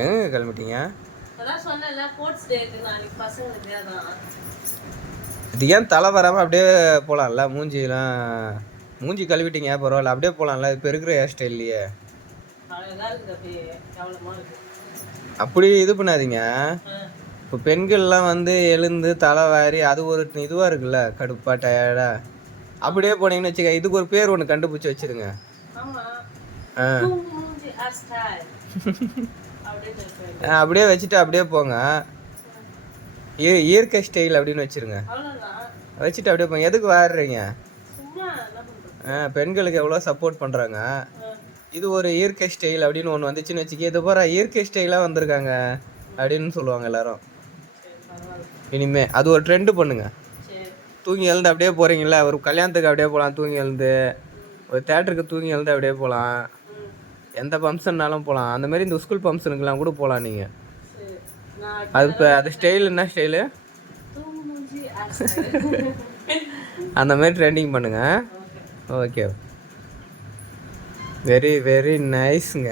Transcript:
எங்க கிளம்பிட்டீங்க? இது ஏன் தலை வராமல் அப்படியே போகலாம்ல? மூஞ்சி கழுவிட்டீங்க பரவாயில்ல, அப்படியே போகலாம்ல? இப்போ இருக்கிற ஹேர் ஸ்டைல்லையே அப்படி இது பண்ணாதீங்க. இப்போ பெண்கள்லாம் வந்து எழுந்து தலை வாரி அது ஒரு இதுவாக இருக்குல்ல, கடுப்பா டயர்டா. அப்படியே போனீங்கன்னு வச்சுக்க, இதுக்கு ஒரு பேர் ஒன்று கண்டுபிடிச்சி வச்சிருங்க. அப்படியே வச்சுட்டு அப்படியே போங்க. இயற்கை ஸ்டைல் அப்படின்னு வச்சிருங்க. வச்சுட்டு அப்படியே போங்க. எதுக்கு வாடுறீங்க? பெண்களுக்கு எவ்வளோ சப்போர்ட் பண்ணுறாங்க. இது ஒரு இயற்கை ஸ்டைல் அப்படின்னு ஒன்று வந்துச்சுன்னு வச்சுக்க, இது போகிற இயற்கை ஸ்டைலாக வந்திருக்காங்க அப்படின்னு சொல்லுவாங்க எல்லாரும். இனிமே அது ஒரு ட்ரெண்டு பண்ணுங்க. தூங்கி எழுந்து அப்படியே போகிறீங்களா, ஒரு கல்யாணத்துக்கு அப்படியே போகலாம், தூங்கி எழுந்து ஒரு தேட்டருக்கு தூங்கி எழுந்து அப்படியே போகலாம், எந்த ஃபங்க்ஷன்னாலும் போகலாம். அந்த மாதிரி இந்த ஸ்கூல் ஃபங்க்ஷனுக்குலாம் கூட போகலாம் நீங்கள். அது இப்போ அது ஸ்டைல் என்ன ஸ்டைலு அந்த மாதிரி ட்ரெண்டிங் பண்ணுங்கள். Okay, very very நைஸுங்க.